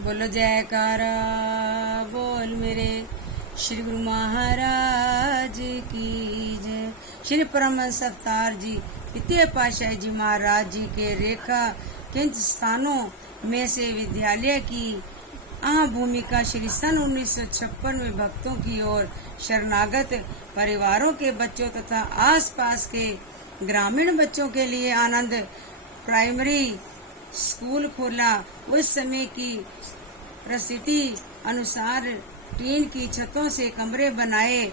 बोलो जयकारा बोल मेरे श्री गुरु महाराज की जय। श्री परमहंस अवतार जी द्वितीय पातशाही जी महाराज जी के रेखा किंच स्थानों में से विद्यालय की अहम भूमिका श्री सन 1956 में भक्तों की ओर शरणागत परिवारों के बच्चों तथा आसपास के ग्रामीण बच्चों के लिए आनंद प्राइमरी स्कूल खोला। उस समय की परिस्थिति अनुसार टीन की छतों से कमरे बनाए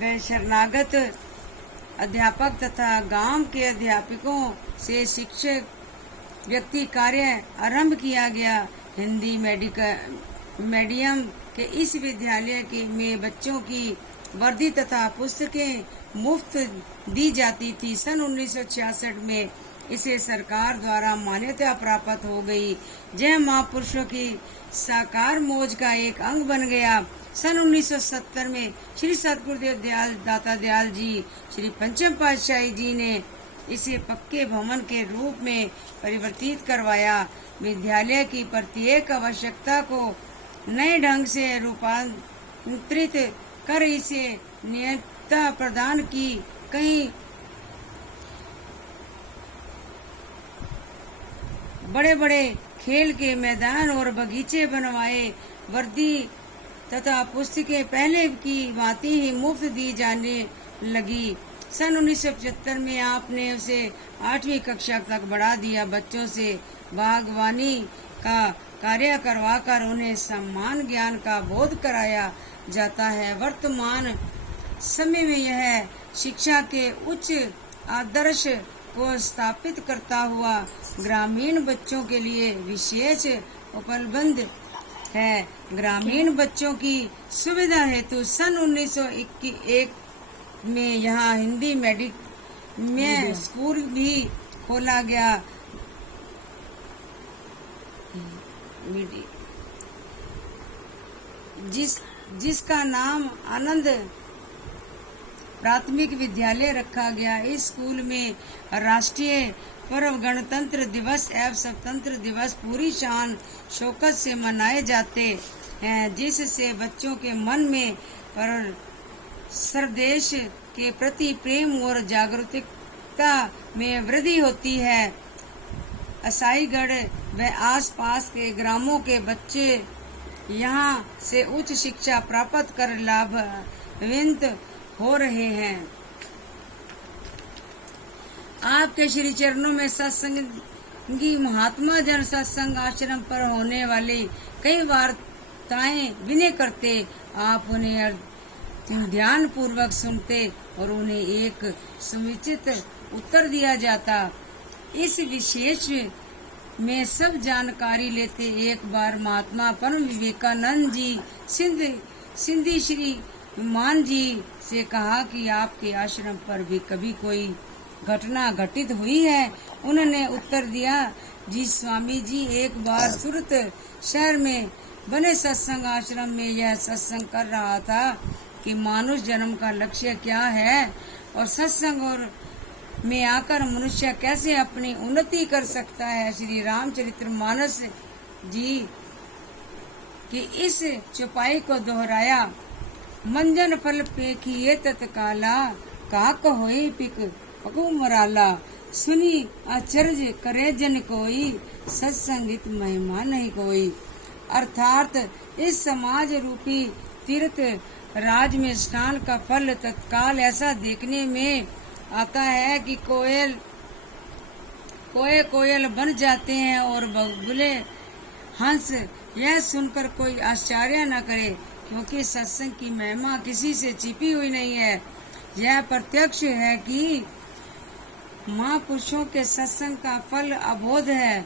गए। शरणागत अध्यापक तथा गांव के अध्यापकों से शिक्षक व्यक्ति कार्य आरंभ किया गया। हिंदी मीडियम के इस विद्यालय के में बच्चों की वर्दी तथा पुस्तकें मुफ्त दी जाती थी। सन 1966 में इसे सरकार द्वारा मान्यता प्राप्त हो गई। जय महापुरुषों की साकार मौज का एक अंग बन गया। सन 1970 में श्री सतगुरुदेव दयाल दाता दयाल जी श्री पंचम पातशाही जी ने इसे पक्के भवन के रूप में परिवर्तित करवाया। विद्यालय की प्रत्येक आवश्यकता को नए ढंग से रूपांतरित कर इसे नियंत्रण प्रदान की। कई बड़े बड़े खेल के मैदान और बगीचे बनवाए। वर्दी तथा पुस्तकें पहले की भांति ही मुफ्त दी जाने लगी। सन 1975 में आपने उसे 8वीं कक्षा तक बढ़ा दिया। बच्चों से बागवानी का कार्य करवाकर उन्हें सम्मान ज्ञान का बोध कराया जाता है। वर्तमान समय में यह शिक्षा के उच्च आदर्श को स्थापित करता हुआ ग्रामीण बच्चों के लिए विशेष उपलब्ध है। ग्रामीण बच्चों की सुविधा हेतु सन 1921 में यहाँ हिंदी में स्कूल भी खोला गया। जिसका नाम आनंद प्राथमिक विद्यालय रखा गया। इस स्कूल में राष्ट्रीय पर्व गणतंत्र दिवस एवं स्वतंत्र दिवस पूरी शान शौकत से मनाए जाते हैं, जिससे बच्चों के मन में पर स्वदेश के प्रति प्रेम और जागरूकता में वृद्धि होती है। असाईगढ़ व आसपास के ग्रामों के बच्चे यहाँ से उच्च शिक्षा प्राप्त कर लाभान्वित हो रहे हैं। आपके श्री चरणों में सत्संगी महात्मा जन सत्संग आश्रम पर होने वाली कई वार्ताएं विनय करते। आप उन्हें ध्यान पूर्वक सुनते और उन्हें एक समुचित उत्तर दिया जाता। इस विशेष में सब जानकारी लेते। एक बार महात्मा परम विवेकानंद जी सिंधी श्री मान जी से कहा कि आपके आश्रम पर भी कभी कोई घटना घटित हुई है। उन्होंने उत्तर दिया, जी स्वामी जी, एक बार सूरत शहर में बने सत्संग आश्रम में यह सत्संग कर रहा था कि मानुष जन्म का लक्ष्य क्या है और सत्संग और में आकर मनुष्य कैसे अपनी उन्नति कर सकता है। श्री रामचरितमानस जी की इस चौपाई को दोहराया। मंजन फल पेखिए तत्काला, काक होए पिक पकु मराला, सुनी आश्चर्य करे जन कोई, सत्संगित महिमा नहीं कोई। अर्थात इस समाज रूपी तीर्थ राज में स्नान का फल तत्काल ऐसा देखने में आता है कि कोयल बन जाते हैं और बगुले हंस। यह सुनकर कोई आश्चर्य न करे, क्योंकि सत्संग की महिमा किसी से छिपी हुई नहीं है। यह प्रत्यक्ष है कि महापुरुषों के सत्संग का फल अबोध है।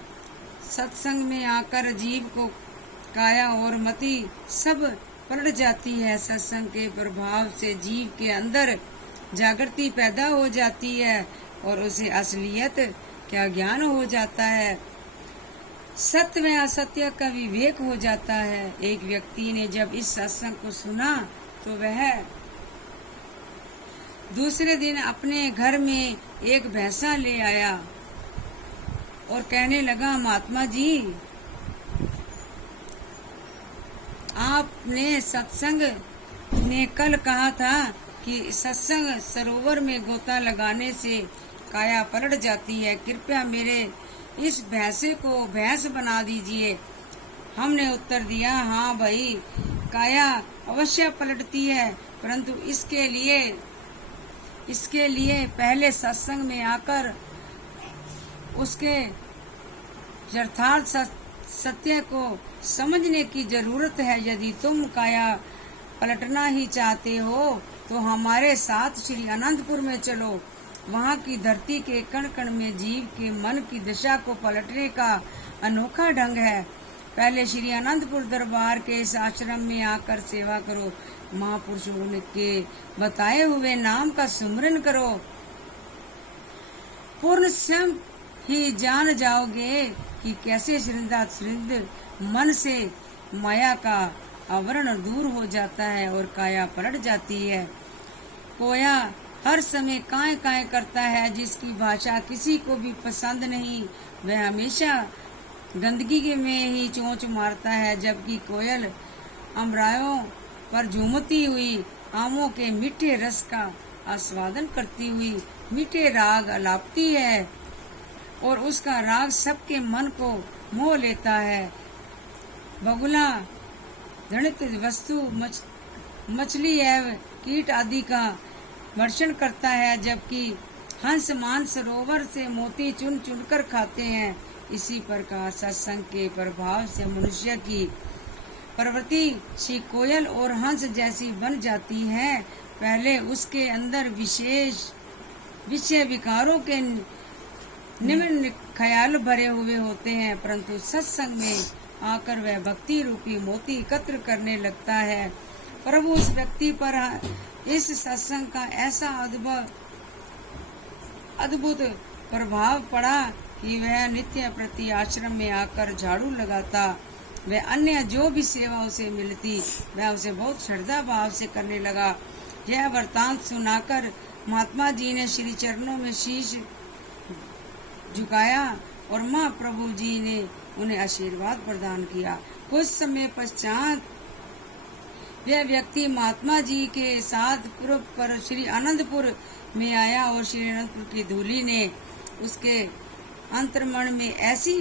सत्संग में आकर जीव को काया और मति सब पलट जाती है। सत्संग के प्रभाव से जीव के अंदर जागृति पैदा हो जाती है और उसे असलियत क्या ज्ञान हो जाता है। सत्य में असत्य का विवेक हो जाता है। एक व्यक्ति ने जब इस सत्संग को सुना तो वह दूसरे दिन अपने घर में एक भैंसा ले आया और कहने लगा, महात्मा जी, आपने सत्संग ने कल कहा था कि सत्संग सरोवर में गोता लगाने से काया पलट जाती है। कृपया मेरे इस भैंसे को भैंस बना दीजिए। हमने उत्तर दिया, हाँ भाई, काया अवश्य पलटती है, परंतु इसके लिए पहले सत्संग में आकर उसके यथार्थ सत्य को समझने की जरूरत है। यदि तुम काया पलटना ही चाहते हो तो हमारे साथ श्री अनंतपुर में चलो। वहाँ की धरती के कण कण में जीव के मन की दशा को पलटने का अनोखा ढंग है। पहले श्री अनंतपुर दरबार के इस आश्रम में आकर सेवा करो। महापुरुषों के बताए हुए नाम का सुमरन करो। पूर्ण स्वयं ही जान जाओगे कि कैसे श्रद्ध मन से माया का आवरण दूर हो जाता है और काया पलट जाती है। कोया हर समय काय काय करता है, जिसकी भाषा किसी को भी पसंद नहीं। वह हमेशा गंदगी में ही चोंच मारता है, जबकि कोयल अमरायों पर झूमती हुई आमों के मीठे रस का आस्वादन करती हुई मीठे राग अलापती है और उसका राग सबके मन को मोह लेता है। बगुला घृणित वस्तु मछली एवं कीट आदि का वर्षण करता है, जबकि हंस मानसरोवर से मोती चुन चुनकर खाते हैं। इसी प्रकार सत्संग के प्रभाव से मनुष्य की प्रवृत्ति श्री कोयल और हंस जैसी बन जाती है। पहले उसके अंदर विषय विकारों के निम्न ख्याल भरे हुए होते हैं, परंतु सत्संग में आकर वह भक्ति रूपी मोती एकत्र करने लगता है। प्रभु उस व्यक्ति पर इस सत्संग का ऐसा अद्भुत प्रभाव पड़ा कि वह नित्य प्रति आश्रम में आकर झाड़ू लगाता। वह अन्य जो भी सेवा उसे मिलती वह उसे बहुत श्रद्धा भाव से करने लगा। यह वृतांत सुनाकर महात्मा जी ने श्री चरणों में शीश झुकाया और महाप्रभु जी ने उन्हें आशीर्वाद प्रदान किया। कुछ समय पश्चात वह व्यक्ति महात्मा जी के साथ पूर्व पर श्री आनंदपुर में आया और श्री आनंदपुर की धूली ने उसके अंतर्मन में ऐसी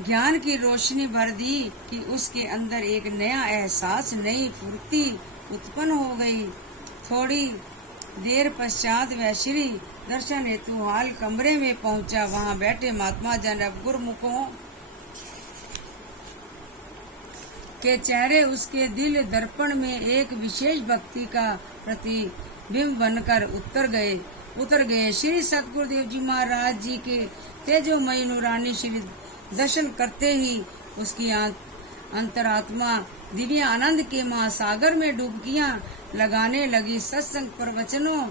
ज्ञान की रोशनी भर दी कि उसके अंदर एक नया एहसास, नई फुर्ती उत्पन्न हो गई। थोड़ी देर पश्चात वह श्री दर्शन हेतु हाल कमरे में पहुंचा। वहां बैठे महात्मा जन गुरुमुखों के चेहरे उसके दिल दर्पण में एक विशेष भक्ति का प्रतिबिंब बनकर उतर गए। श्री सतगुरुदेव जी महाराज जी के तेजोमयी नूरानी श्री दर्शन करते ही उसकी अंतरात्मा दिव्य आनंद के महासागर में डुबकियां लगाने लगी। सत्संग प्रवचनों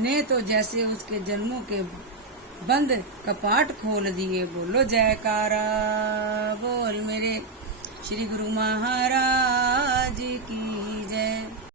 ने तो जैसे उसके जन्मों के बंद कपाट खोल दिए। बोलो जयकारा बोल मेरे श्री गुरु महाराज की जय।